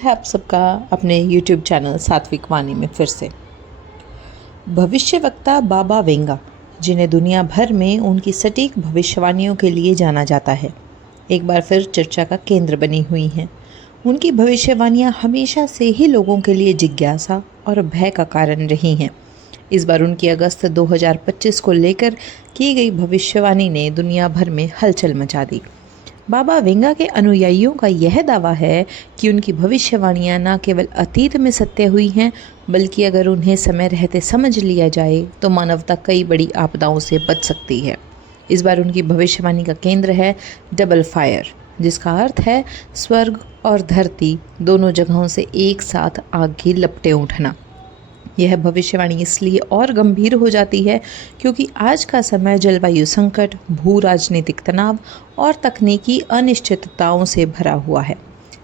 है आप सबका अपने YouTube चैनल सात्विक वाणी में फिर से। भविष्यवक्ता बाबा वेंगा, जिन्हें दुनिया भर में उनकी सटीक भविष्यवाणियों के लिए जाना जाता है, एक बार फिर चर्चा का केंद्र बनी हुई हैं। उनकी भविष्यवाणियां हमेशा से ही लोगों के लिए जिज्ञासा और भय का कारण रही हैं। इस बार उनकी अगस्त 2025 को लेकर की गई भविष्यवाणी ने दुनिया भर में हलचल मचा दी। बाबा वेंगा के अनुयायियों का यह दावा है कि उनकी भविष्यवाणियां न केवल अतीत में सत्य हुई हैं, बल्कि अगर उन्हें समय रहते समझ लिया जाए तो मानवता कई बड़ी आपदाओं से बच सकती है। इस बार उनकी भविष्यवाणी का केंद्र है डबल फायर, जिसका अर्थ है स्वर्ग और धरती दोनों जगहों से एक साथ आग की लपटें उठना। यह भविष्यवाणी इसलिए और गंभीर हो जाती है क्योंकि आज का समय जलवायु संकट, भू राजनीतिक तनाव और तकनीकी अनिश्चितताओं से भरा हुआ है।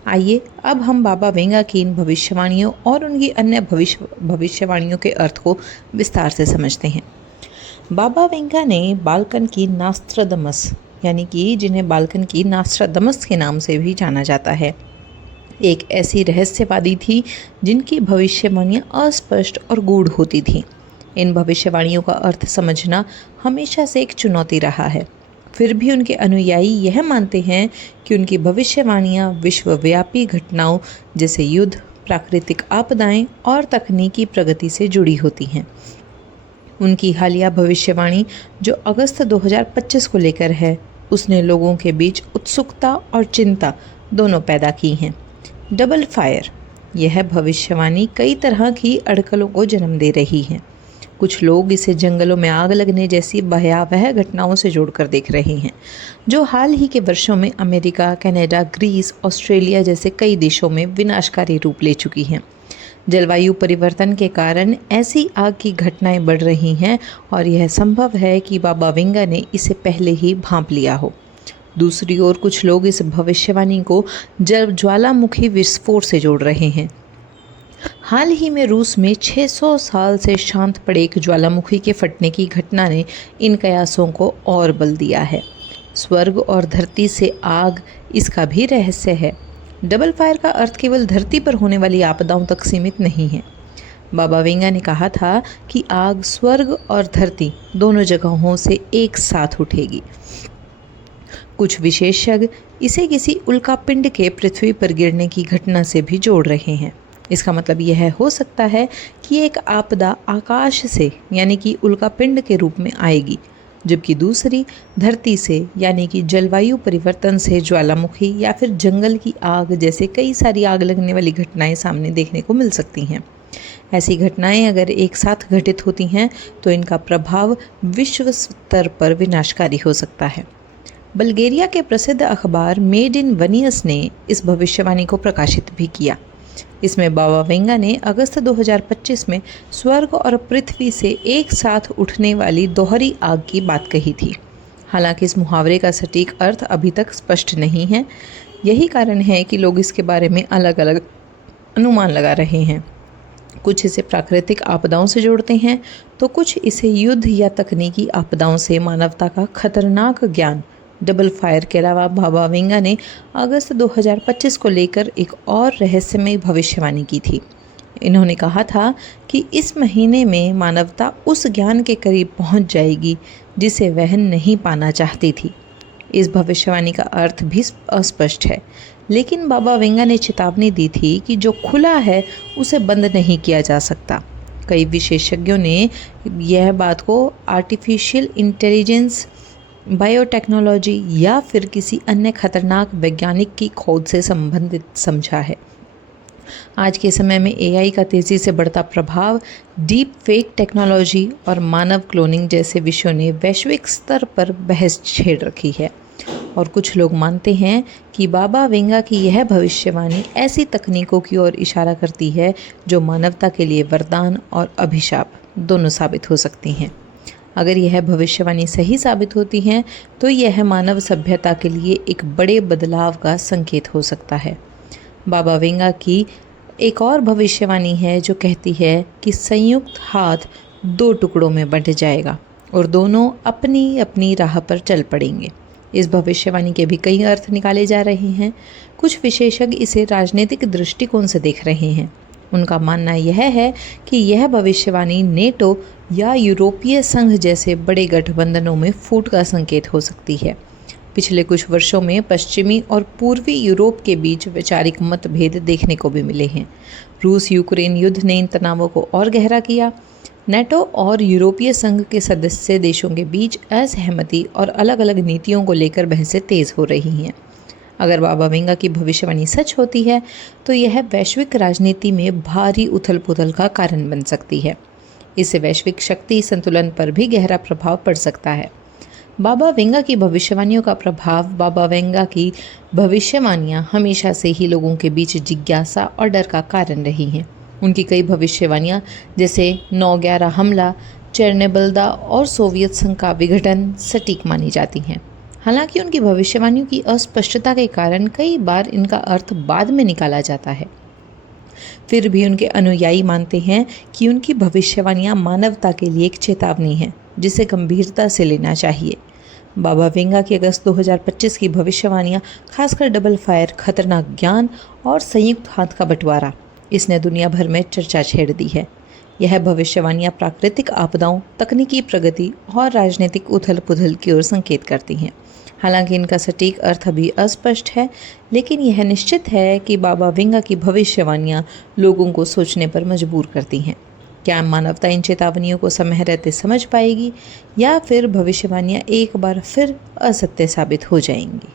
आइए अब हम बाबा वेंगा की इन भविष्यवाणियों और उनकी अन्य भविष्यवाणियों के अर्थ को विस्तार से समझते हैं। बाबा वेंगा ने बाल्कन की नास्ट्रादमस, यानी कि जिन्हें बाल्कन की नास्ट्रादमस के नाम से भी जाना जाता है, एक ऐसी रहस्यवादी थी जिनकी भविष्यवाणियां अस्पष्ट और गूढ़ होती थीं। इन भविष्यवाणियों का अर्थ समझना हमेशा से एक चुनौती रहा है। फिर भी उनके अनुयायी यह मानते हैं कि उनकी भविष्यवाणियां विश्वव्यापी घटनाओं जैसे युद्ध, प्राकृतिक आपदाएं और तकनीकी प्रगति से जुड़ी होती हैं। उनकी हालिया भविष्यवाणी जो अगस्त 2025 को लेकर है, उसने लोगों के बीच उत्सुकता और चिंता दोनों पैदा की हैं। डबल फायर, यह भविष्यवाणी कई तरह की अड़कलों को जन्म दे रही है। कुछ लोग इसे जंगलों में आग लगने जैसी भयावह घटनाओं से जोड़कर देख रहे हैं, जो हाल ही के वर्षों में अमेरिका, कनाडा, ग्रीस, ऑस्ट्रेलिया जैसे कई देशों में विनाशकारी रूप ले चुकी हैं। जलवायु परिवर्तन के कारण ऐसी आग की घटनाएं बढ़ रही हैं और यह संभव है कि बाबा वेंगा ने इसे पहले ही भांप लिया हो। दूसरी ओर कुछ लोग इस भविष्यवाणी को ज्वालामुखी विस्फोट से जोड़ रहे हैं। हाल ही में रूस में 600 साल से शांत पड़े एक ज्वालामुखी के फटने की घटना ने इन कयासों को और बल दिया है। स्वर्ग और धरती से आग इसका भी रहस्य है। डबल फायर का अर्थ केवल धरती पर होने वाली आपदाओं तक सीमित नहीं है। बाबा वेंगा ने कहा था कि आग स्वर्ग और धरती दोनों जगहों से एक साथ उठेगी। कुछ विशेषज्ञ इसे किसी उल्कापिंड के पृथ्वी पर गिरने की घटना से भी जोड़ रहे हैं। इसका मतलब यह हो सकता है कि एक आपदा आकाश से, यानी कि उल्कापिंड के रूप में आएगी, जबकि दूसरी धरती से, यानी कि जलवायु परिवर्तन से ज्वालामुखी या फिर जंगल की आग जैसे कई सारी आग लगने वाली घटनाएं सामने देखने को मिल सकती हैं। ऐसी घटनाएं अगर एक साथ घटित होती हैं तो इनका प्रभाव विश्व स्तर पर विनाशकारी हो सकता है। बल्गेरिया के प्रसिद्ध अखबार मेड इन वनियस ने इस भविष्यवाणी को प्रकाशित भी किया। इसमें बाबा वेंगा ने अगस्त 2025 में स्वर्ग और पृथ्वी से एक साथ उठने वाली दोहरी आग की बात कही थी। हालांकि इस मुहावरे का सटीक अर्थ अभी तक स्पष्ट नहीं है। यही कारण है कि लोग इसके बारे में अलग अलग अनुमान लगा रहे हैं। कुछ इसे प्राकृतिक आपदाओं से जोड़ते हैं तो कुछ इसे युद्ध या तकनीकी आपदाओं से मानवता का खतरनाक ज्ञान। डबल फायर के अलावा बाबा वेंगा ने अगस्त 2025 को लेकर एक और रहस्यमय भविष्यवाणी की थी। इन्होंने कहा था कि इस महीने में मानवता उस ज्ञान के करीब पहुंच जाएगी जिसे वह नहीं पाना चाहती थी। इस भविष्यवाणी का अर्थ भी अस्पष्ट है, लेकिन बाबा वेंगा ने चेतावनी दी थी कि जो खुला है उसे बंद नहीं किया जा सकता। कई विशेषज्ञों ने यह बात को आर्टिफिशियल इंटेलिजेंस, बायोटेक्नोलॉजी या फिर किसी अन्य खतरनाक वैज्ञानिक की खोज से संबंधित समझा है। आज के समय में एआई का तेज़ी से बढ़ता प्रभाव, डीप फेक टेक्नोलॉजी और मानव क्लोनिंग जैसे विषयों ने वैश्विक स्तर पर बहस छेड़ रखी है। और कुछ लोग मानते हैं कि बाबा वेंगा की यह भविष्यवाणी ऐसी तकनीकों की ओर इशारा करती है जो मानवता के लिए वरदान और अभिशाप दोनों साबित हो सकती हैं। अगर यह भविष्यवाणी सही साबित होती है तो यह मानव सभ्यता के लिए एक बड़े बदलाव का संकेत हो सकता है। बाबा वेंगा की एक और भविष्यवाणी है जो कहती है कि संयुक्त हाथ दो टुकड़ों में बंट जाएगा और दोनों अपनी अपनी राह पर चल पड़ेंगे। इस भविष्यवाणी के भी कई अर्थ निकाले जा रहे हैं। कुछ विशेषज्ञ इसे राजनीतिक दृष्टिकोण से देख रहे हैं। उनका मानना यह है कि यह भविष्यवाणी नेटो या यूरोपीय संघ जैसे बड़े गठबंधनों में फूट का संकेत हो सकती है। पिछले कुछ वर्षों में पश्चिमी और पूर्वी यूरोप के बीच वैचारिक मतभेद देखने को भी मिले हैं। रूस यूक्रेन युद्ध ने इन तनावों को और गहरा किया। नेटो और यूरोपीय संघ के सदस्य देशों के बीच असहमति और अलग अलग नीतियों को लेकर बहसें तेज हो रही हैं। अगर बाबा वेंगा की भविष्यवाणी सच होती है तो यह वैश्विक राजनीति में भारी उथल पुथल का कारण बन सकती है। इससे वैश्विक शक्ति संतुलन पर भी गहरा प्रभाव पड़ सकता है। बाबा वेंगा की भविष्यवाणियों का प्रभाव। बाबा वेंगा की भविष्यवाणियाँ हमेशा से ही लोगों के बीच जिज्ञासा और डर का कारण रही हैं। उनकी कई भविष्यवाणियाँ जैसे 9/11 हमला, चेरनोबिल और सोवियत संघ का विघटन सटीक मानी जाती हैं। हालांकि उनकी भविष्यवाणियों की अस्पष्टता के कारण कई बार इनका अर्थ बाद में निकाला जाता है। फिर भी उनके अनुयायी मानते हैं कि उनकी भविष्यवाणियाँ मानवता के लिए एक चेतावनी है जिसे गंभीरता से लेना चाहिए। बाबा वेंगा की अगस्त 2025 की भविष्यवाणियाँ, खासकर डबल फायर, खतरनाक ज्ञान और संयुक्त हाथ का बंटवारा, इसने दुनिया भर में चर्चा छेड़ दी है। यह भविष्यवाणियाँ प्राकृतिक आपदाओं, तकनीकी प्रगति और राजनीतिक उथल पुथल की ओर संकेत करती हैं। हालांकि इनका सटीक अर्थ अभी अस्पष्ट है, लेकिन यह निश्चित है कि बाबा वेंगा की भविष्यवाणियाँ लोगों को सोचने पर मजबूर करती हैं। क्या मानवता इन चेतावनियों को समय रहते समझ पाएगी या फिर भविष्यवाणियाँ एक बार फिर असत्य साबित हो जाएंगी?